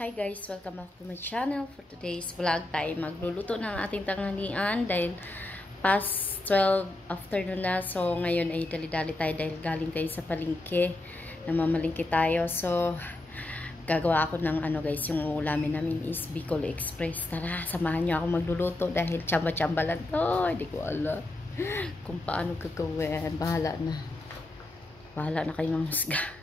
Hi guys, welcome back to my channel. For today's vlog, tayo magluluto ng ating tanghalian dahil past 12 afternoon na. So ngayon ay dali-dali tayo dahil galing tayo sa palengke. Namamalingki tayo. So gagawa ako ng guys, yung ulamin namin is Bicol Express. Tara, samahan niyo ako magluluto dahil tsamba-tsamba lang to. Hindi ko alam kung paano gagawin. Bahala na kayo ng husga.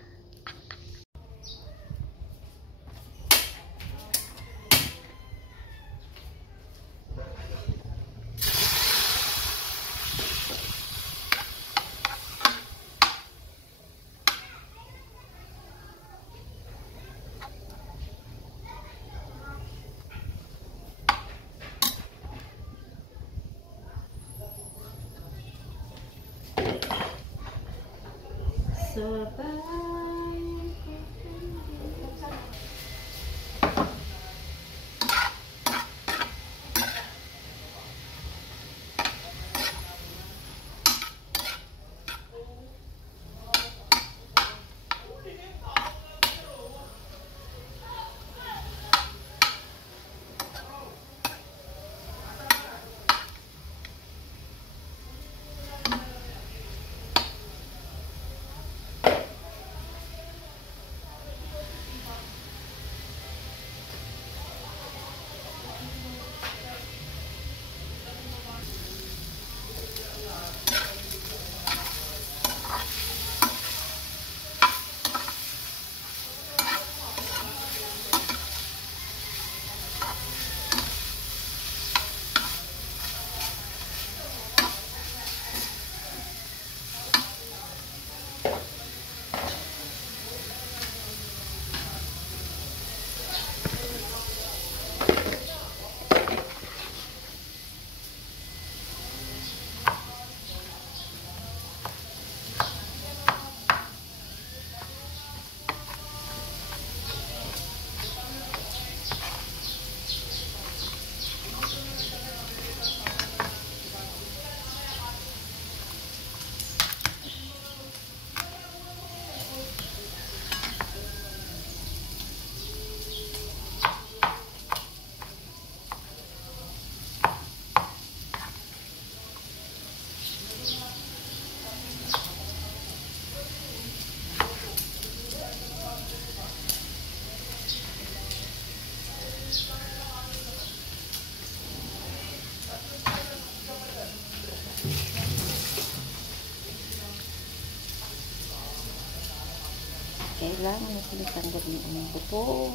Kailangan natin itanggal ng buto.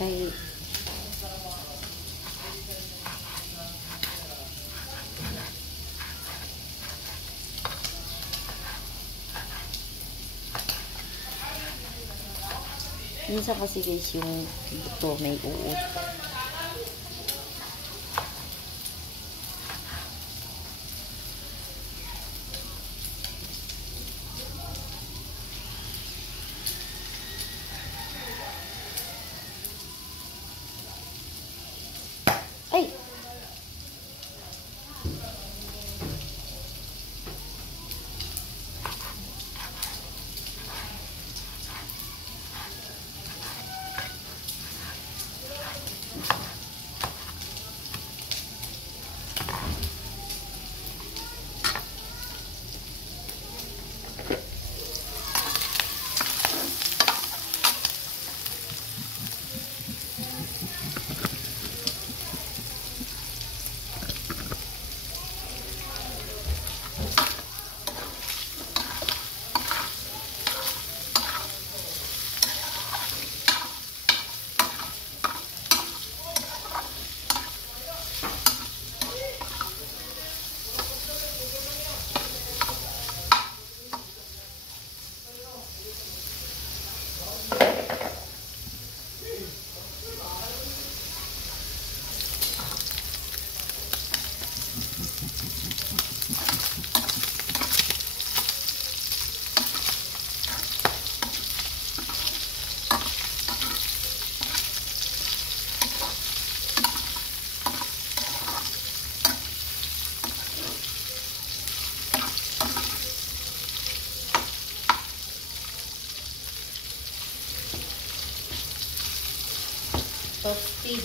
Kaya minsan kasi guys yung buto may uod. Ay! toasted.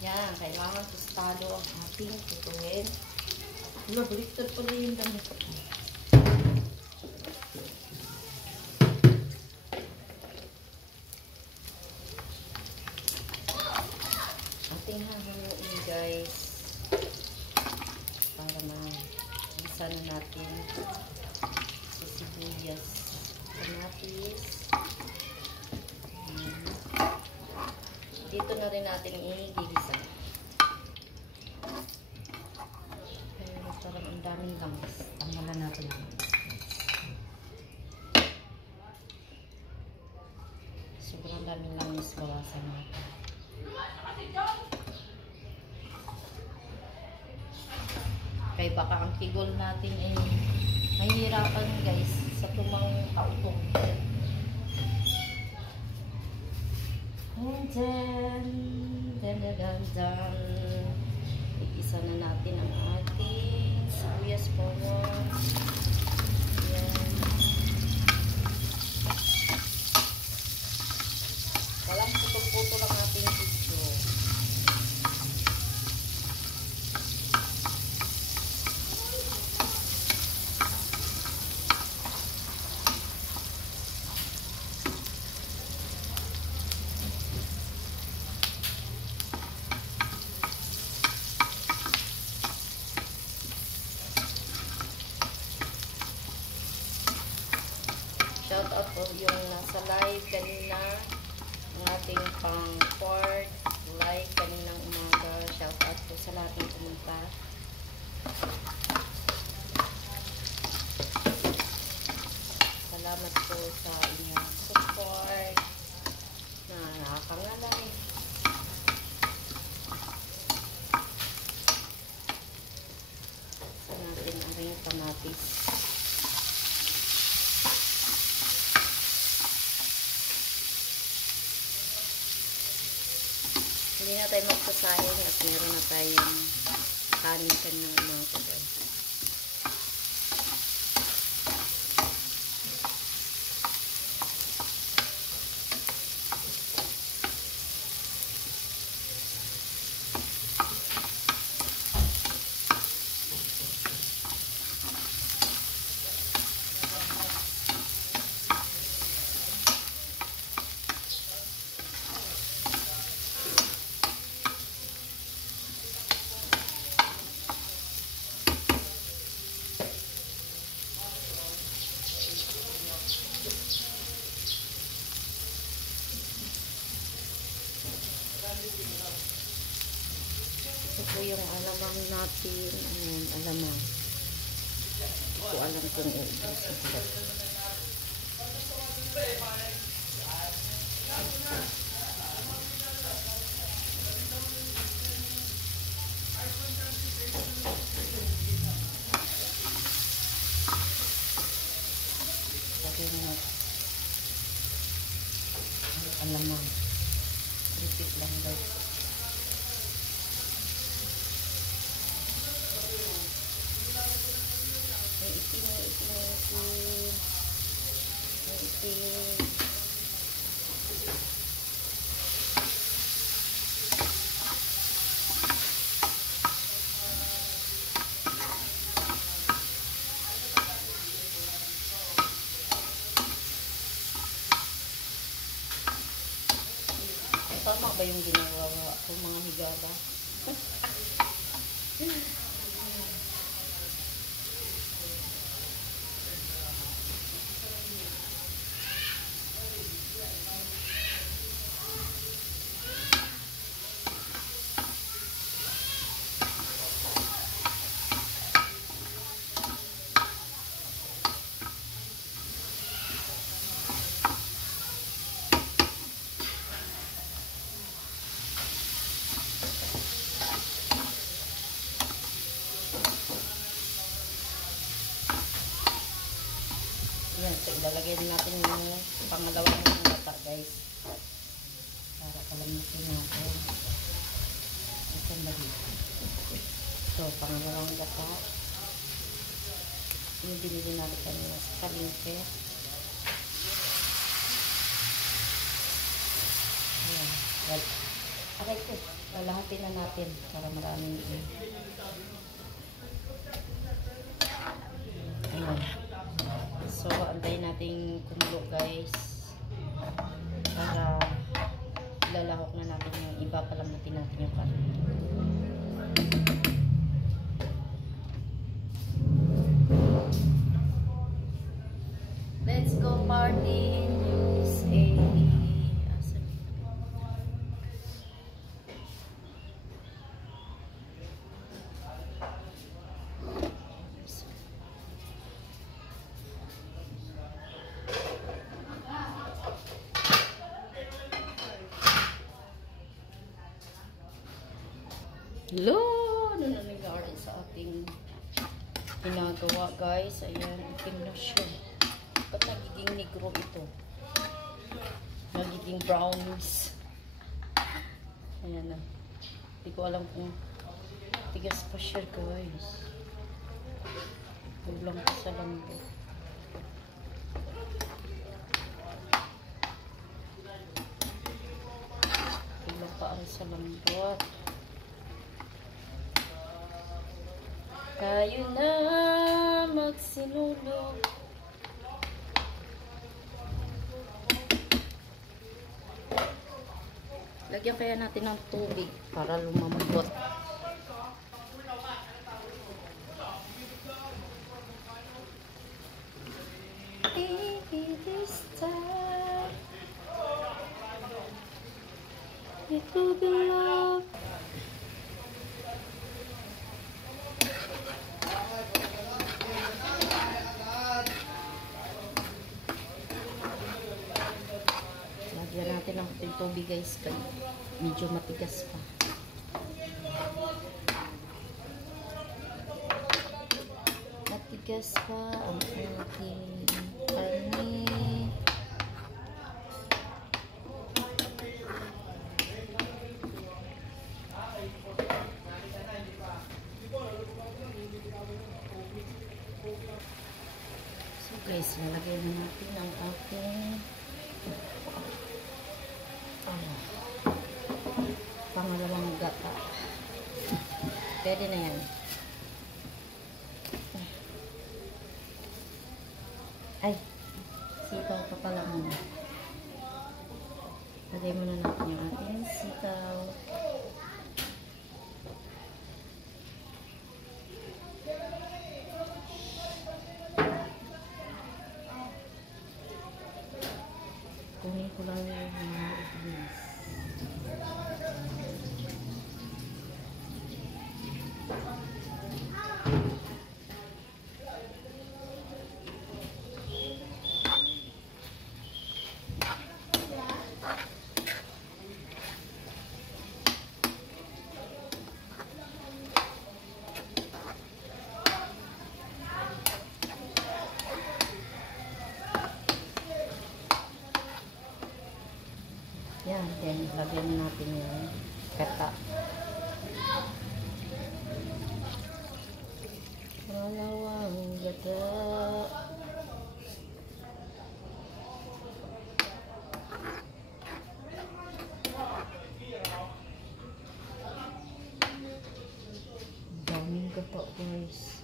Yan, kailangan tostado ang ating tutuin. Wala, baliktad pala yung damit ko. Ating hahaluin, guys, para ma-isa na natin sa sibuyas, kamatis. Dito na rin natin i-gigisa. Pero parang ang daming langis. Tanggalan natin. Sobrang daming langis, bawasan natin. Kaya baka ang kigol natin ay nahihirapan, guys, sa tumang kautong. And then, isa na natin ang ating sibuyas bawang. Ayan. Walang putol-putol ang ating video. Shout out po yung nasa live kanina, ang ating pang 4th live kaninang umaga. Shout out po sa lahat ng pumunta. Salamat po sa inyong support na nakakangalay. Sa natin ang ring kamatis. Hindi na tayo magsasayang at meron na tayong kanin ng mga kagay. yung alamang natin. Ayan, alamang. Hindi ko alam kung uubos. Lagyan mo alamang. Repeat lang guys. May itim. Tama ba yung ginawa ko mga higala? Yan, so ilalagay din natin yung pangalawang gata guys. Para kalamitin natin. Isang lagi. So, pangalawang gata. Yung binili natin kanina sa palengke. Ayan. Well, aray ko. Lalahatin na natin para maraming ayan. So, antayin natin kumulo guys. Para lalahok na natin yung iba pa lang natin yung pan. Let's go party in USA. Hello! Ano na nangyari sa ating ginagawa guys? Ayan, itim na siya. Ba't nagiging negro ito? Nagiging brownies. Ayan na. Hindi ko alam kung tigas pa siya guys. Kulang pa sa lambot. Kulang pa ang sa lambot. Tayo na magsinulog. Lagyan kaya natin ng tubig para lumambot. This time it will be love. Lagyan natin ng tubig guys, kaya medyo matigas pa. Matigas pa ang ating karne. So guys, lalagyan na natin ang ating pangalawang gata. Pwede na yan. Ay, sitaw pa pala muna. Lagay muna natin yung ating sitaw. Kunin ko lang yung mga iblis. Yan, then lagyan natin yung kata. Malawang gata. Daming gata, guys.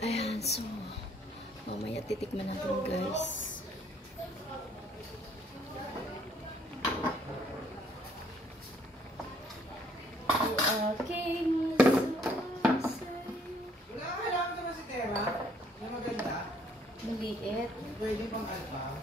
Ayan, so mamaya titikman natin, guys. Okay. Wala, kailangan naman si Tera. Na maganda. Maliit. Pwede pang alpha.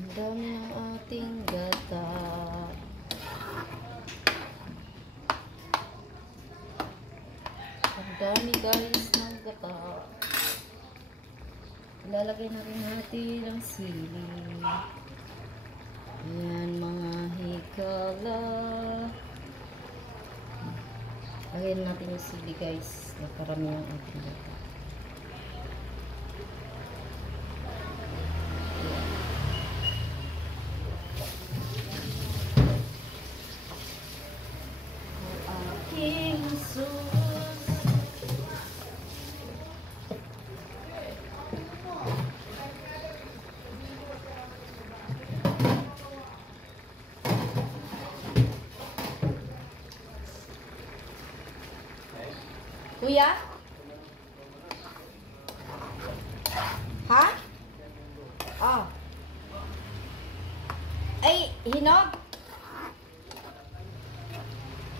Ang dami ng ating gata. Ang dami, guys, ng gata. Ilalagay na rin natin ang sili. Ayan, mga hikala. Lagyan natin yung sili, guys. Nakarami ang ating gata. Kuya? Ha? Oh. Ay, hinog?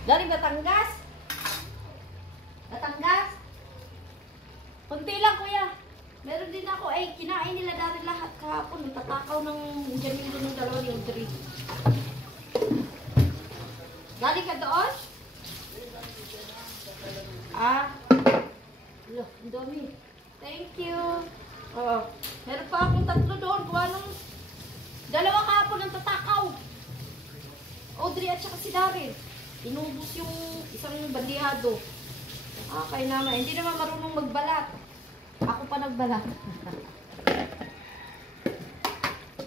Dari Batangas? Batangas? Kunti lang, kuya. Meron din ako. Ay, kinain nila dari lahat kahapon. Tatakaw ng Janilo ng dalawa yung 3. Galing ka doon? Ah. Look, ang dami. Thank you. Oo. Meron pa akong 3 doon. Kuha ng 2 kahapon ng tatakaw. Audrey at saka si Daryl. Inubos yung isang bandihado. Ah, kaya naman. Hindi naman marunong magbalat. Ako pa nagbalat.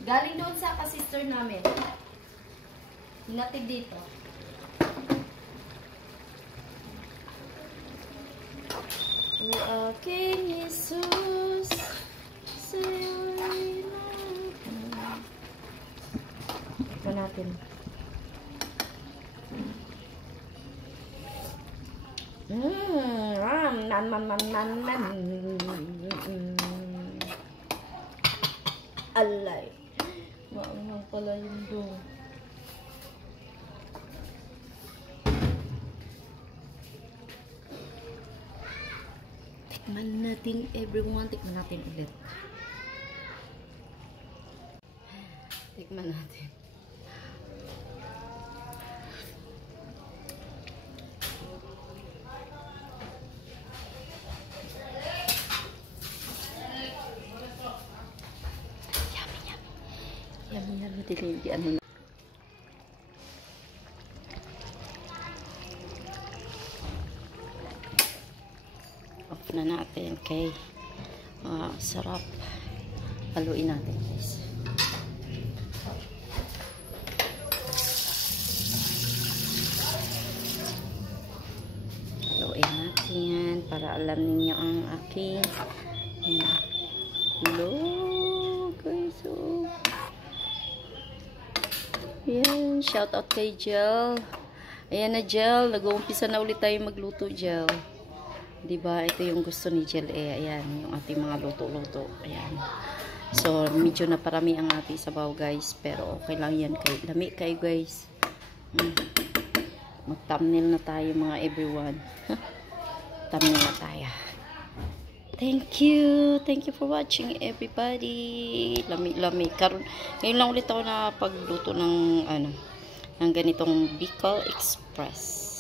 Galing doon sa ka-sister namin. Hinatid dito. O aking Jesus, sa'yo'y natin. Ito natin. Alay. Maangang pala yun doon. Tikman natin, everyone. Tikman natin ulit. Tikman natin. Yummy, hindi ano na. Off na natin. Okay. Sarap. Haluin natin, guys. Haluin natin yan para alam niyo ang aking hello, guys. Oh. Yan, shout out kay Jel. Ayan na, Jel. Nag-uumpisa na ulit tayo magluto, Jel. Diba? Ito yung gusto ni Jill eh. Ayan, yung ating mga luto-luto. Ayan. So, medyo na parami ang ating sabaw guys. Pero okay lang yan. Lami kayo guys. Mag-thumbnail na tayo mga everyone. Thumbnail na tayo. Thank you. Thank you for watching everybody. Lami-lami. Ngayon lang ulit ako na pagluto ng ng ganitong Bicol Express.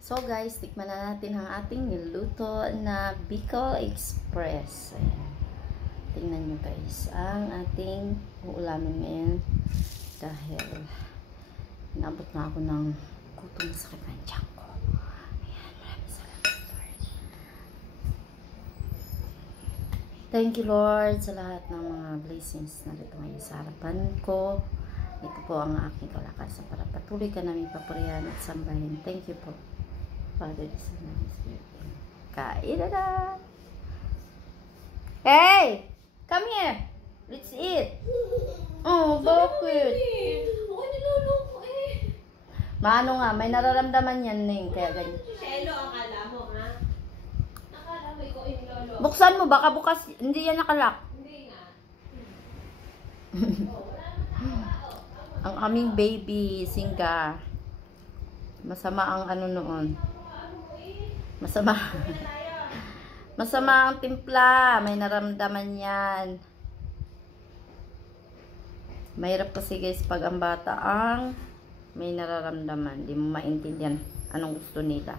So guys, tikman na natin ang ating niluto na Bicol Express. Ayan. Tingnan nyo guys, ang ating uulamin ngayon dahil nabot na ako ng gutom, sakit ng tiyan ko. Ayan, maraming salamat Lord. Thank you Lord sa lahat ng mga blessings na dito ngayon sa harapan ko. Ito po ang aking kalakasan para patuloy ka namin papurihan at sambahin. Thank you po Father, Son, and Spirit. Kain na na! Hey! Come here! Let's eat! Oh, bakit? Oo, niloloko eh. Maano nga, may nararamdaman yan Ning, kaya ganyan. Shelo, akala mo, ha? Akala mo, ikaw yung niloloko. Buksan mo, baka bukas, hindi yan nakalak. Hindi nga. Ang aming baby, Singga. Masama ang noon. Masama. Masama ang timpla. May naramdaman yan. Mahirap kasi guys pag ang bata ang may nararamdaman. Di mo maintindihan anong gusto nila.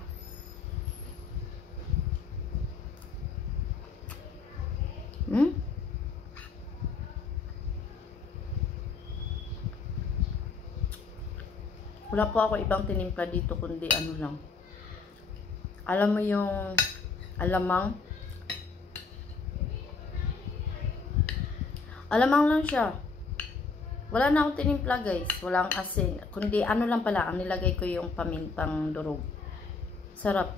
Wala po ako ibang tinimpla dito kundi lang. Alam mo yung alamang? Alamang lang siya. Wala na akong tinimpla guys. Walang asin. Kundi lang pala. Ang nilagay ko yung pamintang durog. Sarap.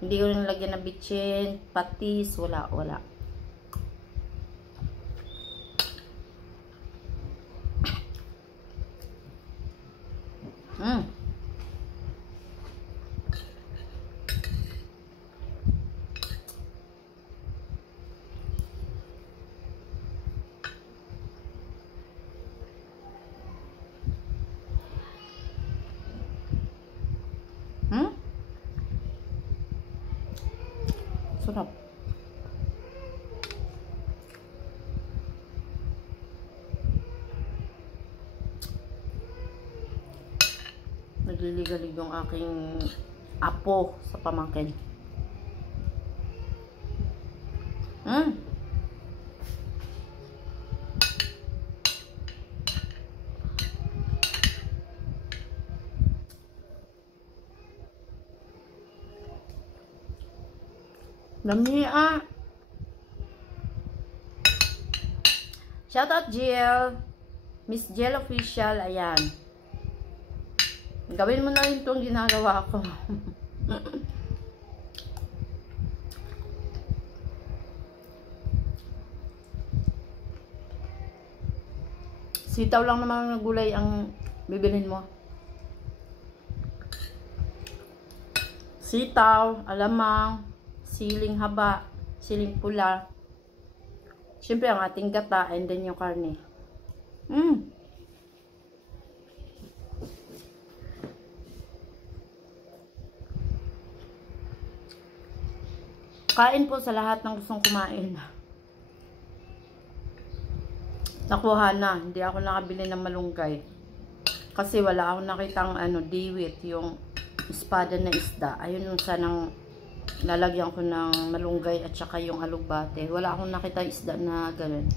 Hindi ko nilagyan na bitchin, patis. Wala. Sarap. Nagliligalig yung aking apo sa pamangkin. Lami Shout out Jill. Miss Jill Official. Ayan. Gawin mo na rin itong ginagawa ko. Sitaw lang naman ng gulay ang bibilhin mo. Sitaw, alamang, siling haba, siling pula. Siyempre ang ating gata and then yung karne. Kain po sa lahat ng gustong kumain. Nakuha na. Hindi ako nakabili ng malunggay. Kasi wala akong nakitang diwit, yung espada na isda. Ayun yung sanang lalagyan ko ng malunggay at saka yung alugbate. Wala akong nakita isda na ganun.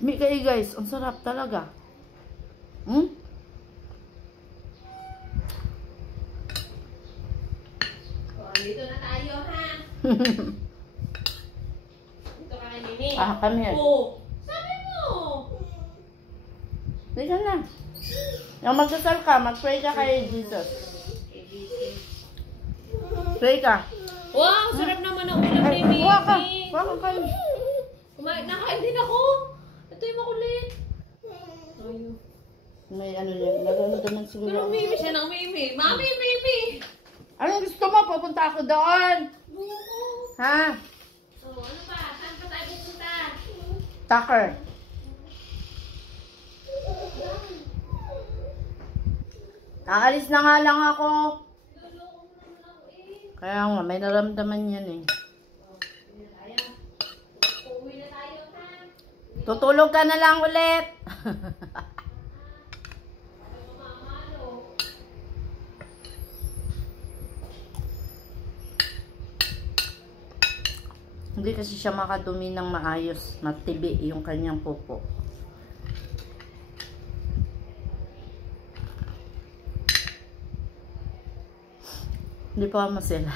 Mikay guys, ang sarap talaga. Dito na tayo, ha? Dito ka kanini. Come here. Oh, sabi mo. Dito na. Yung magdasal ka, mag-pray ka kay Jesus. Pray ka. Wow, sarap naman ang ulam ni Baby. Huwag ka. Huwag ka kayo. Nakain din ako. Ito yung makulit. Ayun. May ano yan, nararamdaman Pero siguro. Mimi siya ng Mimi. Mami, Mimi! Anong gusto mo? Pupunta ako doon. Ha? Oh, ano pa? Saan pa tayo pupunta? Tucker. Aalis na nga lang ako. Luloko mo naman ako eh. Kaya nga, may naramdaman yan eh. Uwi na tayo. Uuwi na tayo, ha? Tutulog ka na lang ulit. Mamamalo. Hindi kasi siya makadumi ng maayos. Matibi yung kanyang pupo. Hindi pa masela.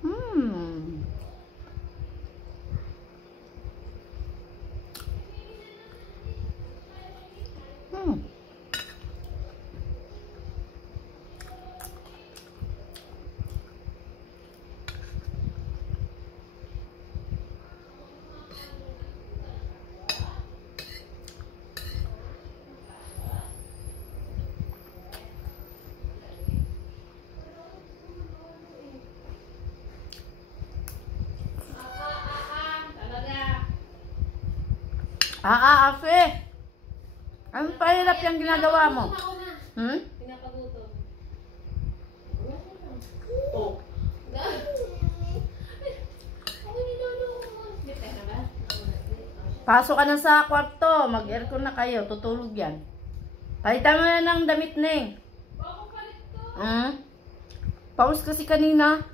Hmm. Hmm. Talaga. Ate. Ang pahirap yung ginagawa mo. Ako na. Hmm? Pinapagutom. Oh. Ako niloloko mo. May pera ba? Pasok ka na sa kwarto. Mag-aircon na kayo. Tutulog yan. Palitan mo na ng damit, Neng. Bako palit to. Hmm? Pause kasi kanina.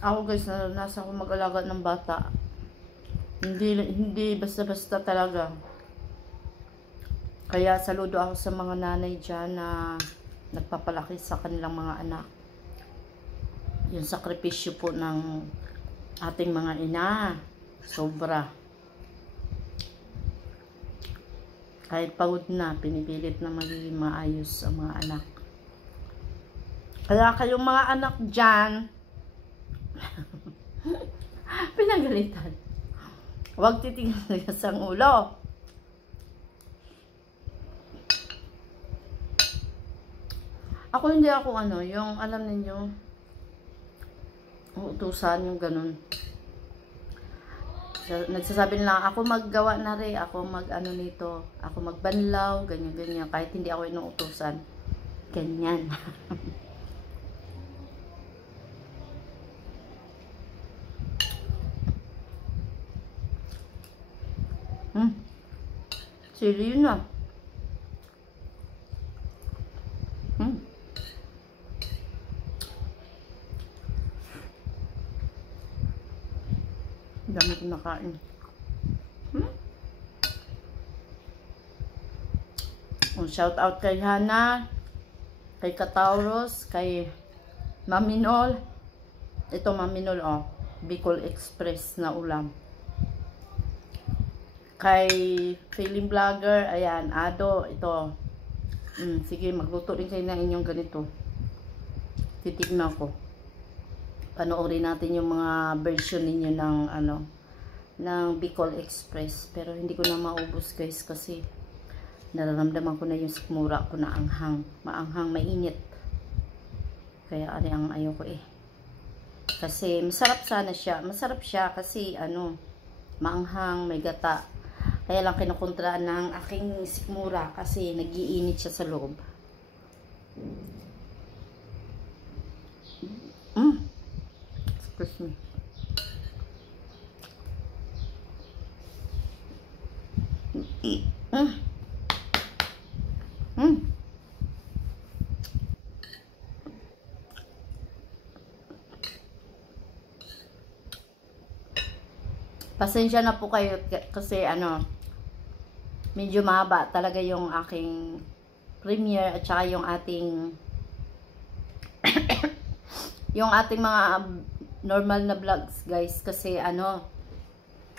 Ako guys, nasa ako mag-alaga ng bata. Hindi basta-basta talaga. Kaya saludo ako sa mga nanay dyan na nagpapalaki sa kanilang mga anak. Yung sakripisyo po ng ating mga ina. Sobra. Kahit pagod na, pinipilit na magiging maayos ang mga anak. Kaya kayong mga anak dyan, pinagalitan. Huwag titingnan sa ulo. Ako hindi ako yung alam ninyo, utusan yung ganun. Nagsasabi nila, ako maggawa na rin, ako mag-ano nito, ako magbanlaw, ganyan-ganyan. Kahit hindi ako inuutusan. Ganyan. Sili yun na. Dami ko nakain. Shout out kay Hana, kay Katauros, kay Maminol. Ito Maminol, oh. Bicol Express na ulam. Kay Feeling Vlogger, ayan, Ado, ito. Sige, magluto rin kayo ng inyong ganito. Titignan ko. Panoorin natin yung mga version ninyo ng ng Bicol Express. Pero hindi ko na maubos guys kasi nararamdaman ko na yung sikmura ko na anghang. Maanghang, mainit. Kaya ang ayoko eh. Kasi masarap sana siya. Masarap siya kasi maanghang, may gata. Kaya lang kinukontraan ng aking sikmura kasi nag-iinit siya sa loob. Excuse me. Pasensya na po kayo kasi medyo mahaba talaga yung aking premiere at saka yung ating yung ating mga normal na vlogs guys kasi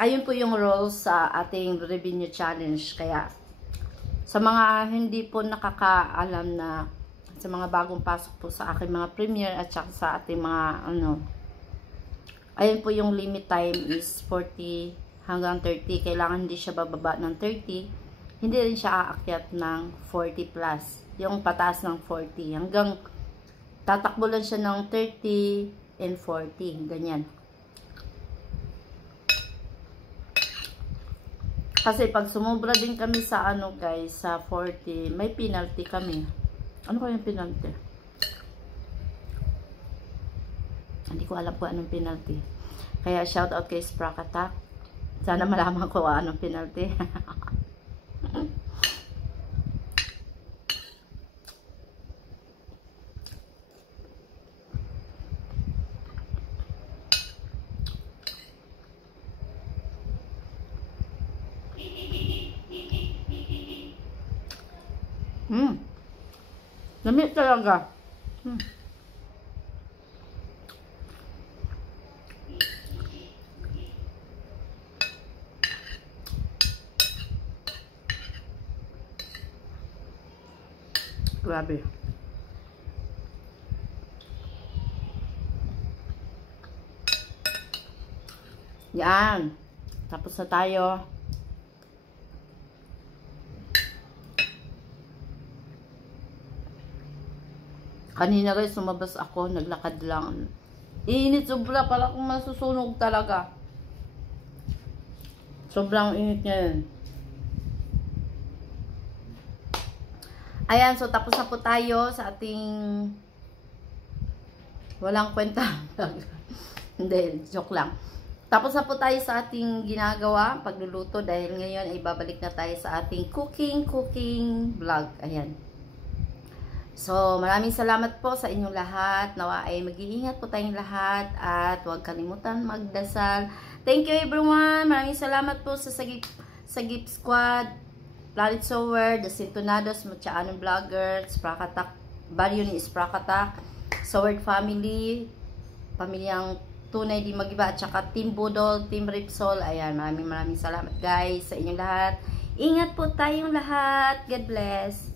ayun po yung rules sa ating revenue challenge kaya Sa mga hindi po nakakaalam na sa mga bagong pasok po sa aking mga premiere at saka sa ating mga ayun po yung limit time is 40 hanggang 30. Kailangan hindi siya bababa ng 30. Hindi rin siya aakyat ng 40 plus. Yung pataas ng 40. Hanggang tatakbo lang siya ng 30 and 40. Ganyan. Kasi pag sumobra din kami sa guys, sa 40, may penalty kami. Ano kaya yung penalty? Hindi ko alam po anong penalty. Kaya shout out kay Sprakatak. Sana malaman ko anong penalty. Lamig talaga. Grabe. Yan. Tapos na tayo. Kanina guys, sumabas ako, naglakad lang. Init sobra, pala kung masusunog talaga. Sobrang init ngayon. Ayan, so tapos na po tayo sa ating walang kwenta. Hindi, joke lang. Tapos na po tayo sa ating ginagawa, pagluluto, dahil ngayon ay babalik na tayo sa ating cooking vlog. Ayan. So, maraming salamat po sa inyong lahat. Nawa ay mag-iingat po tayong lahat at huwag kalimutan magdasal. Thank you everyone. Maraming salamat po sa Sagip Squad, Planet Sower, The Sintonados, Matyaanong Vlogger, Sprakatak, Baryo ni Sprakatak, Sower Family, Pamilyang Tunay Di Magiba, at saka Team Budol, Team Ripsol. Ayan, maraming salamat guys sa inyong lahat. Ingat po tayong lahat. God bless.